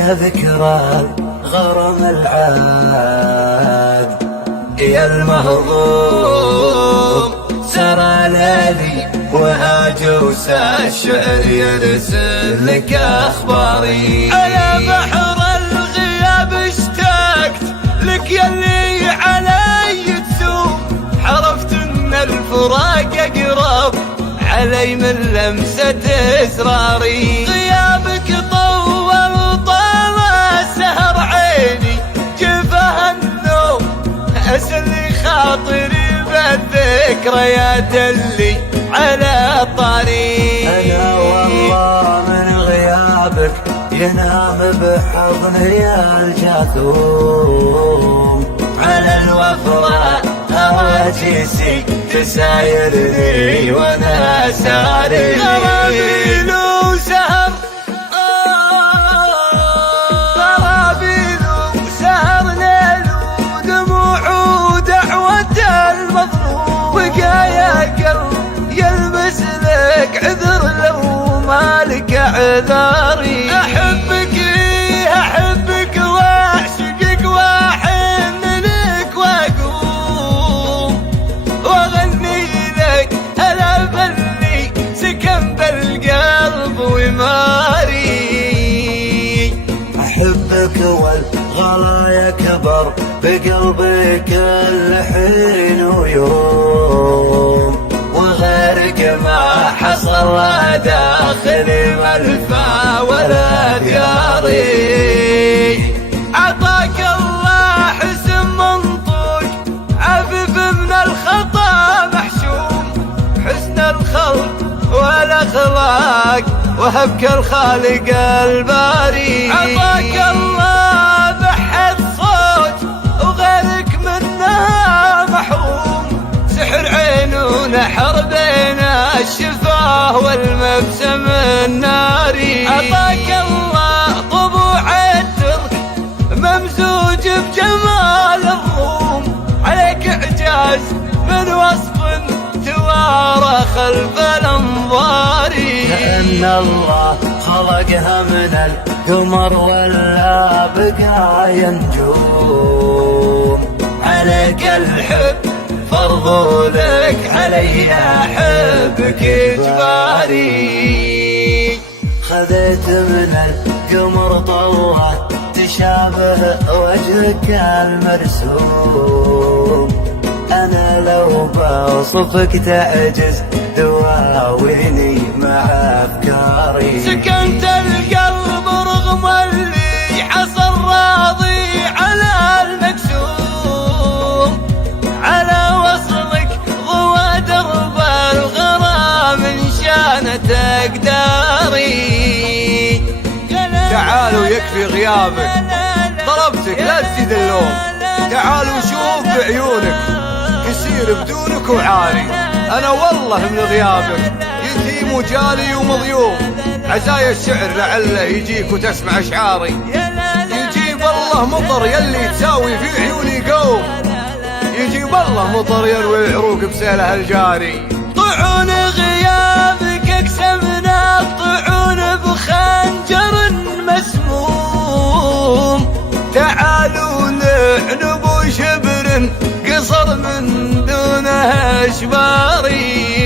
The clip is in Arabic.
يا ذكرى الغرام العاد يا المهضوم سرى ليلي وهاجوس الشعر يرسل لك اخباري. على بحر الغياب اشتقت لك يلي علي تسوم، عرفت ان الفراق اقرب علي من لمسة اسراري. غيابك طول طال سهر عيني جفاه النوم، اسلي خاطري بالذكريات اللي على الطريق. انا والله من غيابك ينام بحضني الجاثوم، على الوفرة هواجسي تسايرني وانا ساري. غرابيل وسهر غرابيل وسهر ليل ودموع ودعوة المظلوم، بقايا قلب يلمس لك عذر لو مالك اعذاري. احبك احبك واعشقك واحن لك واقوم واغني لك هلا بلي سكن بالقلب وماري. احبك والغلا يكبر بقلبي كل حين ويوم، وغيرك ما حصل داخلي ملفى ولا دياري. عطاك الله حسن منطق عفف من الخطا محشوم، حسن الخلق والاخلاق وهبك الخالق الباري. عطاك الله بحث صوت وغيرك منها محروم، سحر عين ونحر بين الشفاه والمبسم الناري. عطاك الله طبوع الترك ممزوج بجمال الروم، عليك اعجاز من وصف توارى خلف الانظار. كأن الله خلقها من القمر ولا بقايا نجوم، عليك الحب فرض لك علي احبك اجباري. خذيت من القمر طوة تشابه وجهك المرسوم، أنا لو بوصفك تعجز دواويني مع أفكاري. سكنت القلب رغم اللي حصل راضي على المقسوم، على وصلك ضوى درب الغرام إن شانت أقداري. تعالوا يكفي غيابك ضربتك لا تزيد اللوم، تعالوا شوف بعيونك كسير بدونك وعاري. انا والله من غيابك يتيم وجالي ومضيوم، عزايا الشعر لعله يجيك وتسمع اشعاري. يجيب الله مطر يلي تساوي في عيوني قوم، يجيب الله مطر يروي العروق بسيله الجاري. طعون غيابك اقسمنا الطعون بخنجر مسموم، تعالوا نحن بشبر قصر من دونه اشباري.